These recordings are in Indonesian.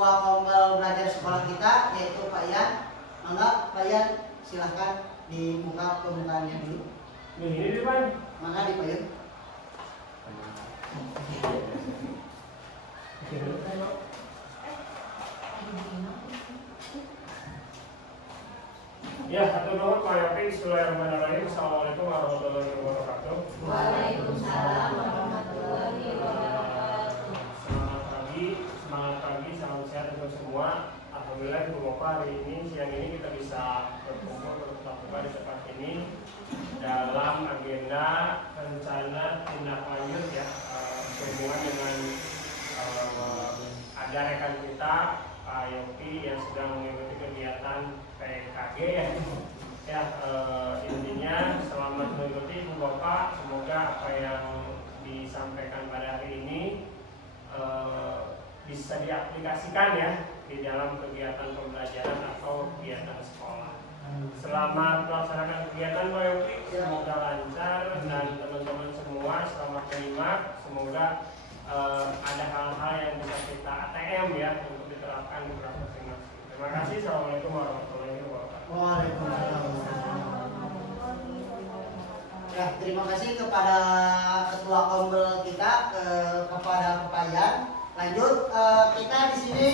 Ketua Kombel Belajar Sekolah kita yaitu Pak Ian. Mangga Pak Ian silahkan dibuka pembukaannya dulu. Ini di mana? Mangga di Pak Ian. Ya, satu nomor Pak Yopi. Bismillahirrahmanirrahim. Assalamualaikum warahmatullahi wabarakatuh. Waalaikumsalam warahmatullahi wabarakatuh. Semangat pagi, salam sehat untuk semua. Alhamdulillah Ibu Bapak, hari ini siang ini kita bisa bertatap muka di tempat ini dalam agenda rencana tindak lanjut ya sehubungan dengan ada rekan kita Pak Yopi yang sedang mengikuti kegiatan PKG ya. Intinya selamat mengikuti Ibu Bapak, semoga apa yang disampaikan pada hari ini bisa diaplikasikan ya di dalam kegiatan pembelajaran atau kegiatan sekolah. Selamat melaksanakan kegiatan Pak Yopi, semoga lancar dan teman-teman semua selamat menyimak. Semoga ada hal-hal yang bisa kita ATM ya untuk diterapkan di kelas masing-masing. Terima kasih. Assalamualaikum warahmatullahi wabarakatuh. Waalaikumsalam. Ya, terima kasih kepada Ketua Kombel kita, kepada Pak Ian. Lanjut, kita di sini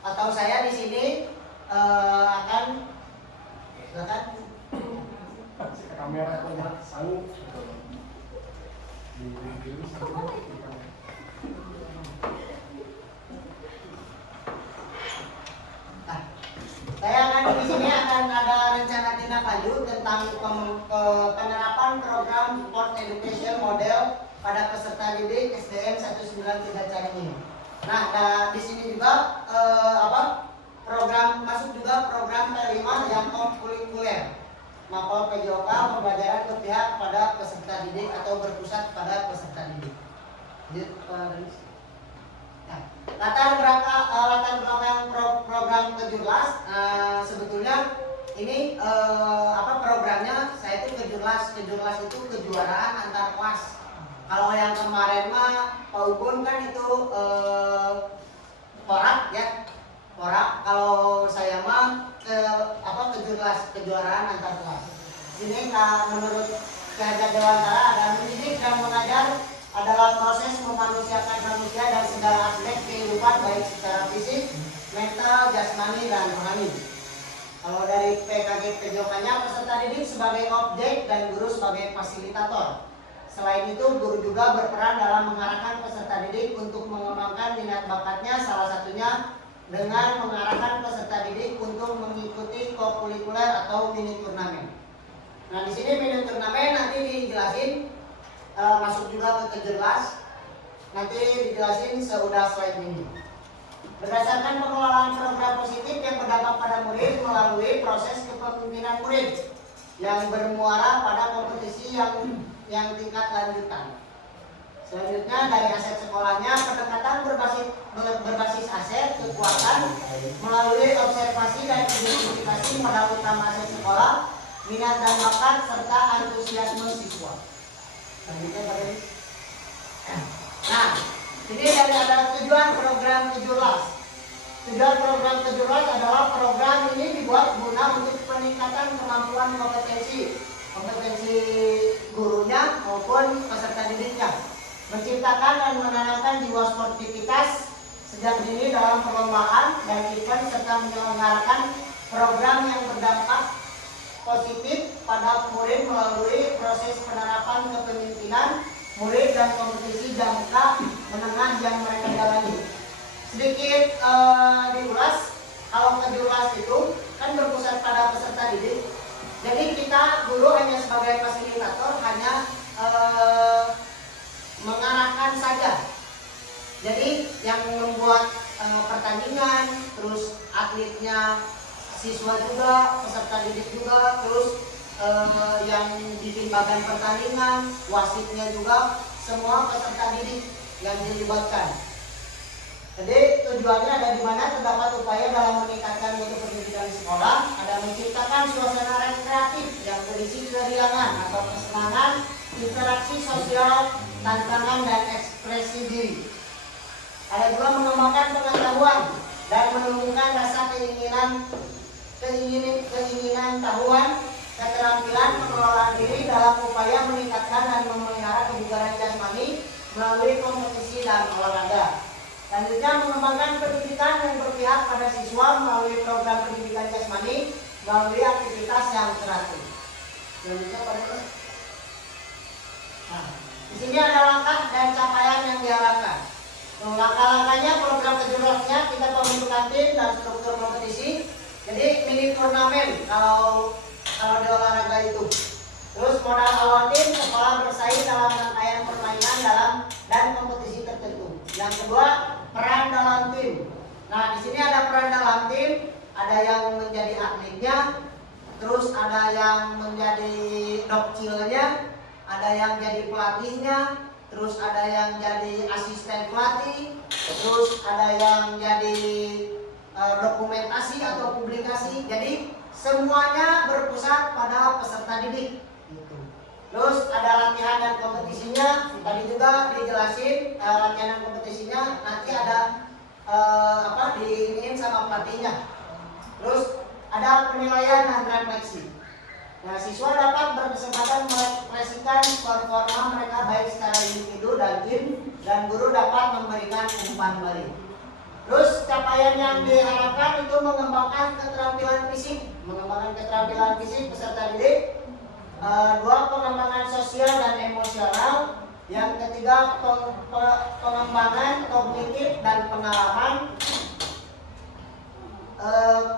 atau saya di sini akan silakan. Kamera punya sanggup. Nah, saya akan di sini akan ada rencana tindak lanjut tentang penerapan program Sport Education Model pada peserta didik SDN 193 Caringin. Nah, di sini juga program masuk juga program T5 yang kurikuler. Mapol PJOK pembelajaran berpihak pada peserta didik atau berpusat pada peserta didik. Nah, latar belakang program Kejurlas sebetulnya ini programnya saya itu Kejurlas itu kejuaraan antar kelas. Kalau yang kemarin mah Pak Ubun kan itu porak ya, porak. Kalau saya mah Kejurlas kejuaraan antar kelas. Sini menurut Kehajar Dewantara ada mendidik dan mengajar adalah proses memanusiakan manusia dan segala aspek kehidupan baik secara fisik, mental, jasmani dan rohani. Kalau dari PKG PJOK-nya peserta didik sebagai objek dan guru sebagai fasilitator. Selain itu, guru juga berperan dalam mengarahkan peserta didik untuk mengembangkan minat bakatnya, salah satunya dengan mengarahkan peserta didik untuk mengikuti kokurikuler atau mini turnamen. Nah, di sini mini turnamen nanti dijelasin, masuk juga ke Kejurlas, nanti dijelasin seudah slide ini. Berdasarkan pengelolaan program positif yang berdampak pada murid melalui proses kepemimpinan murid yang bermuara pada kompetisi yang tingkat lanjutan. Selanjutnya dari aset sekolahnya, pendekatan berbasis aset kekuatan melalui observasi dan identifikasi pada utama aset sekolah, minat dan bakat serta antusiasme siswa. Selanjutnya Pak Denis. Nah, ini dari ada tujuan program Kejurlas. Tujuan program Kejurlas adalah program ini dibuat guna untuk peningkatan kemampuan kompetensi gurunya maupun peserta didiknya, menciptakan dan menanamkan jiwa sportivitas sejak dini dalam perlombaan dan event serta menyelenggarakan program yang berdampak positif pada murid melalui proses penerapan kepemimpinan murid dan kompetisi jangka menengah yang mereka jalani. Sedikit diulas, kalau Kejurlas itu kan berpusat pada peserta didik. Jadi kita guru hanya sebagai fasilitator, hanya mengarahkan saja. Jadi yang membuat pertandingan, terus atletnya siswa juga, peserta didik juga, terus yang ditimpakan pertandingan, wasitnya juga, semua peserta didik yang dilibatkan. Jadi tujuannya ada di mana terdapat upaya dalam meningkatkan mutu pendidikan di sekolah, ada menciptakan suasana rekreatif yang berisi keriangan atau kesenangan, interaksi sosial, tantangan dan ekspresi diri. Ada juga mengembangkan pengetahuan dan menumbuhkan rasa keinginan tahuan, keterampilan pengelolaan diri dalam upaya meningkatkan dan memelihara kebugaran jasmani melalui kompetisi dan olahraga. Selanjutnya, mengembangkan pendidikan yang berpihak pada siswa melalui program pendidikan jasmani melalui aktivitas yang teratur. Selanjutnya, nah, di sini ada langkah dan capaian yang diharapkan. Langkah-langkahnya, program kejuaraan kita pembentukan tim dan struktur kompetisi. Jadi mini turnamen kalau di olahraga itu. Terus modal awal tim, sekolah bersaing dalam rangkaian permainan dan kompetisi tertentu. Yang kedua, peran dalam tim. Nah, di sini ada peran dalam tim, ada yang menjadi atletnya, terus ada yang menjadi dokcilnya, ada yang jadi pelatihnya, terus ada yang jadi asisten pelatih, terus ada yang jadi dokumentasi atau publikasi. Jadi semuanya berpusat pada peserta didik. Terus ada latihan dan kompetisinya, tadi juga dijelasin latihan dan kompetisinya nanti ada diiniin sama pelatihnya. Terus ada penilaian dan refleksi. Nah, siswa dapat berkesempatan mengekspresikan performa mereka baik secara individu dan tim, dan guru dapat memberikan umpan balik. Terus capaian yang diharapkan itu mengembangkan keterampilan fisik peserta didik. Dua, pengembangan sosial dan emosional. Yang ketiga, pengembangan kognitif dan pengalaman.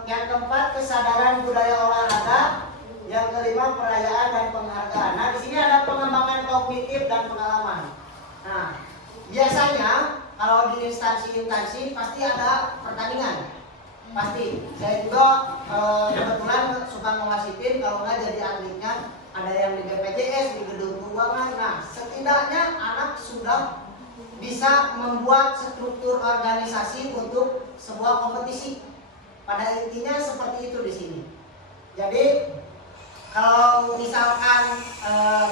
Yang keempat, kesadaran budaya olahraga. Yang kelima, perayaan dan penghargaan. Nah, di sini ada pengembangan kognitif dan pengalaman. Nah, biasanya kalau di instansi pasti ada pertandingan. Pasti. Saya juga kebetulan suka ngewasitin, kalau nggak jadi atletnya. Ada yang di BPJS, di gedung keuangan. Nah, setidaknya anak sudah bisa membuat struktur organisasi untuk sebuah kompetisi. Pada intinya seperti itu di sini. Jadi kalau misalkan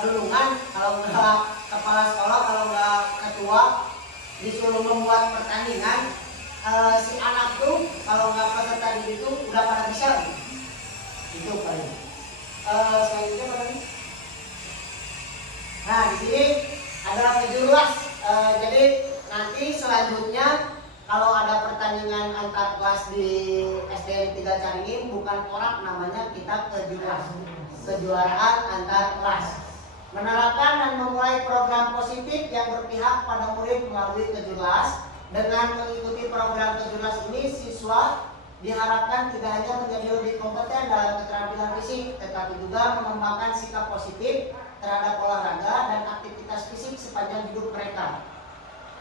dulungan, kalau nggak kepala sekolah, kalau nggak ketua disuruh membuat pertandingan, si anak tuh kalau nggak peserta didik itu udah pada bisa. Itu paling. Selanjutnya apa lagi? Nah, di sini ada kejurus. Jadi nanti selanjutnya kalau ada pertandingan antar kelas di SDN 3 Caringin, bukan korak namanya, kita kejurus. Kejuaraan antar kelas. Menerapkan dan memulai program positif yang berpihak pada murid melalui kejurus. Dengan mengikuti program kejurus ini, siswa diharapkan tidak hanya menjadi lebih kompeten dalam keterampilan fisik, tetapi juga mengembangkan sikap positif terhadap olahraga dan aktivitas fisik sepanjang hidup mereka.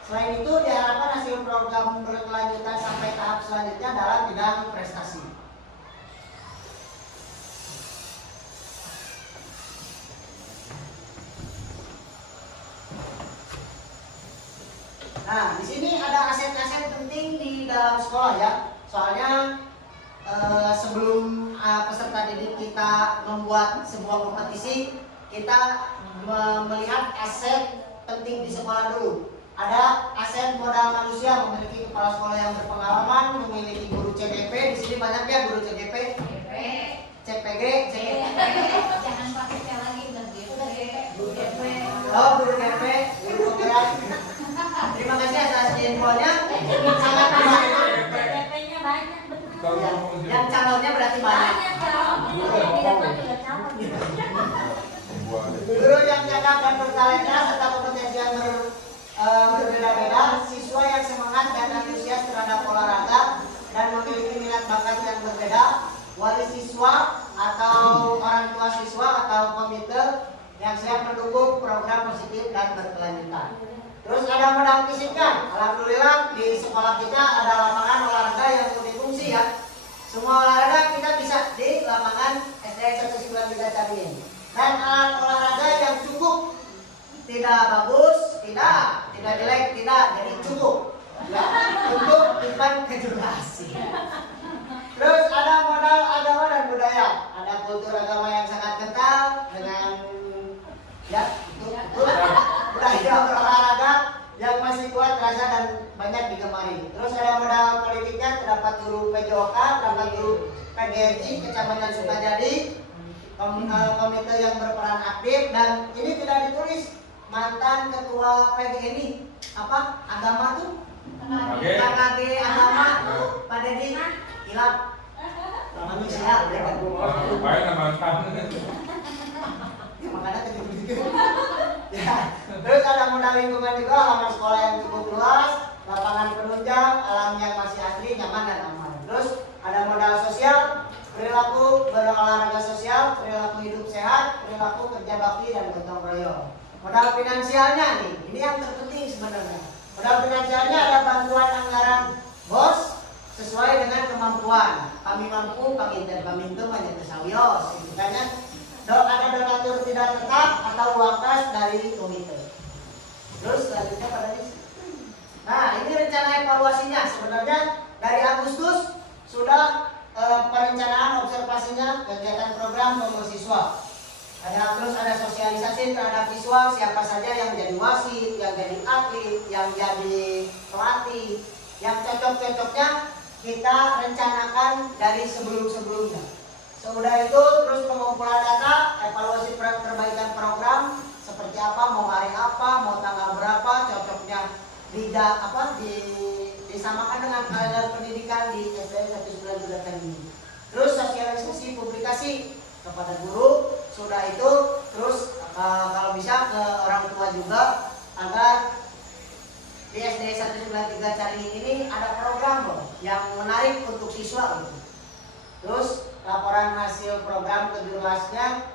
Selain itu, diharapkan hasil program berkelanjutan sampai tahap selanjutnya dalam bidang prestasi. Nah, di sini ada aset-aset penting di dalam sekolah ya. Soalnya sebelum peserta didik kita membuat sebuah kompetisi, kita melihat aset penting di sekolah dulu. Ada aset modal manusia, memiliki kepala sekolah yang berpengalaman, memiliki guru CGP. Di sini banyak ya guru CGP, CPG, Jangan pakai C lagi, guru DP. Oh, guru DP, guru penggerak. Terima kasih atas infonya. Sangat membantu. DP-nya banyak, betul. Yang calonnya berarti banyak. Guru yang cakap dan bertalenta serta kompetensi yang berbeda-beda, siswa yang semangat dan antusias terhadap olahraga dan memiliki minat bakat yang berbeda, wali siswa atau orang tua siswa atau komite yang siap mendukung program positif dan berkelanjutan. Terus ada modal fisiknya. Alhamdulillah di sekolah kita ada lapangan olahraga yang multifungsi ya. Semua olahraga kita bisa di lapangan SDN 193 Caringin. Dan alat olahraga yang cukup, tidak bagus, tidak jelek, tidak, jadi cukup ya, untuk event kejurasi. Terus ada modal agama dan budaya. Ada kultur agama yang sangat kental dengan ya itu budaya berolahraga yang masih kuat, terasa dan banyak digemari. Terus ada modal politiknya guru PJOK, perangkat guru PGRI Kecamatan Sukajadi, komite yang berperan aktif, dan ini tidak ditulis mantan ketua PGRI apa agama tuh KKG agama Pak Dedi hilap manusia Baik nama mantan. ya makanya gitu. Ya, terus ada modal lingkungan juga, halaman sekolah yang cukup luas, lapangan penunjang, alam yang masih asli, nyaman dan aman. Terus ada modal sosial, perilaku berolahraga sosial, perilaku hidup sehat, perilaku kerja bakti dan gotong royong. Modal finansialnya nih, ini yang terpenting sebenarnya. Modal finansialnya ada bantuan anggaran BOS sesuai dengan kemampuan. Kami mampu, kami itu hanya tersawiyos, gitu kan ya. Ada donatur tidak tetap atau uang kas dari komite. Terus selanjutnya pada ini. Nah, ini rencana evaluasinya sebenarnya dari Agustus sudah perencanaan observasinya kegiatan program Tomo Siswa. Terus ada sosialisasi terhadap siswa, siapa saja yang jadi wasit, yang jadi atlet, yang jadi pelatih, yang cocok-cocoknya kita rencanakan dari sebelum-sebelumnya. Sudah itu terus pengumpulan data, evaluasi perbaikan program seperti apa, mau hari apa, mau tanggal berapa, cocoknya disamakan dengan kalender pendidikan di SDN 19 ini. Terus sosialisasi publikasi kepada guru, sudah itu terus kalau bisa ke orang tua juga agar di SD 193 Caringin ini ada program loh yang menarik untuk siswa gitu. Terus laporan hasil program ke Jurlasnya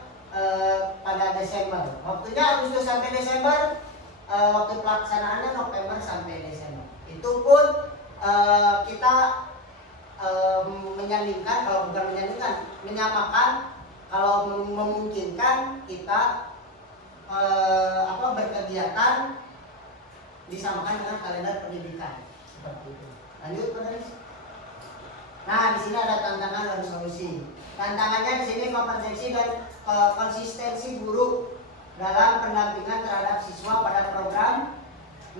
pada Desember. Waktunya Agustus sampai Desember, waktu pelaksanaannya November sampai Desember. Itu pun kita menyandingkan, kalau bukan menyandingkan, menyamakan, kalau memungkinkan kita berkegiatan disamakan dengan kalender pendidikan. Seperti itu. Lanjut, Pak Denis. Nah, di sini ada tantangan dan solusi. Tantangannya di sini kompetensi dan konsistensi guru dalam pendampingan terhadap siswa pada program,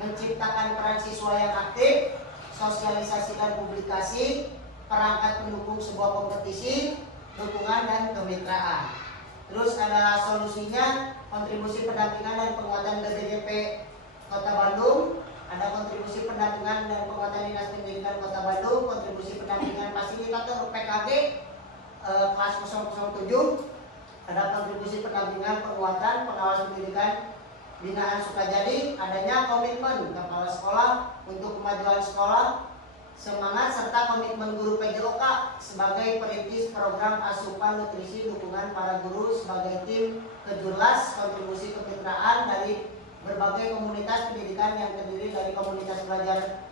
menciptakan peran siswa yang aktif, sosialisasi dan publikasi, perangkat pendukung sebuah kompetisi, dukungan dan kemitraan. Terus ada solusinya, kontribusi pendampingan dan penguatan BPJP Kota Bandung, ada kontribusi pendampingan dan penguatan Dinas Pendidikan Kota Bandung, kontribusi pendampingan fasilitator PKG kelas 007, ada kontribusi pendampingan penguatan pengawas pendidikan binaan Sukajadi, adanya komitmen kepala sekolah untuk kemajuan sekolah, semangat serta komitmen guru PJOK sebagai perintis program asupan nutrisi dukungan para guru sebagai tim kejurlas, kontribusi kemitraan dari berbagai komunitas pendidikan yang terdiri dari komunitas belajar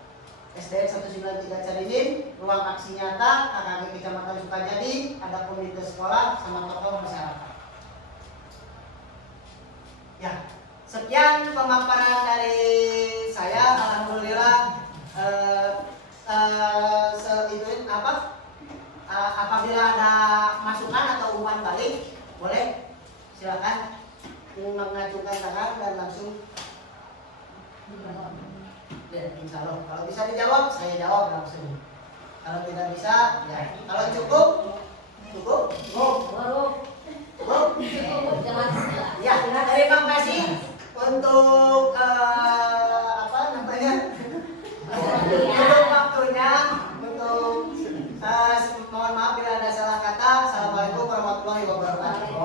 SDN 193 Caringin, ruang aksi nyata, KKG Kecamatan Sukajadi, ada komite sekolah sama tokoh masyarakat. Ya, sekian pemaparan dari saya. Alhamdulillah. Apabila ada masukan atau umpan balik, boleh silakan mengajukan tangan dan langsung. Dan insya Allah kalau bisa dijawab, saya jawab langsung. Kalau tidak bisa, ya. Kalau cukup. Ya, terima kasih untuk untuk waktunya. Untuk mohon maaf bila ada salah kata. Assalamualaikum warahmatullahi wabarakatuh.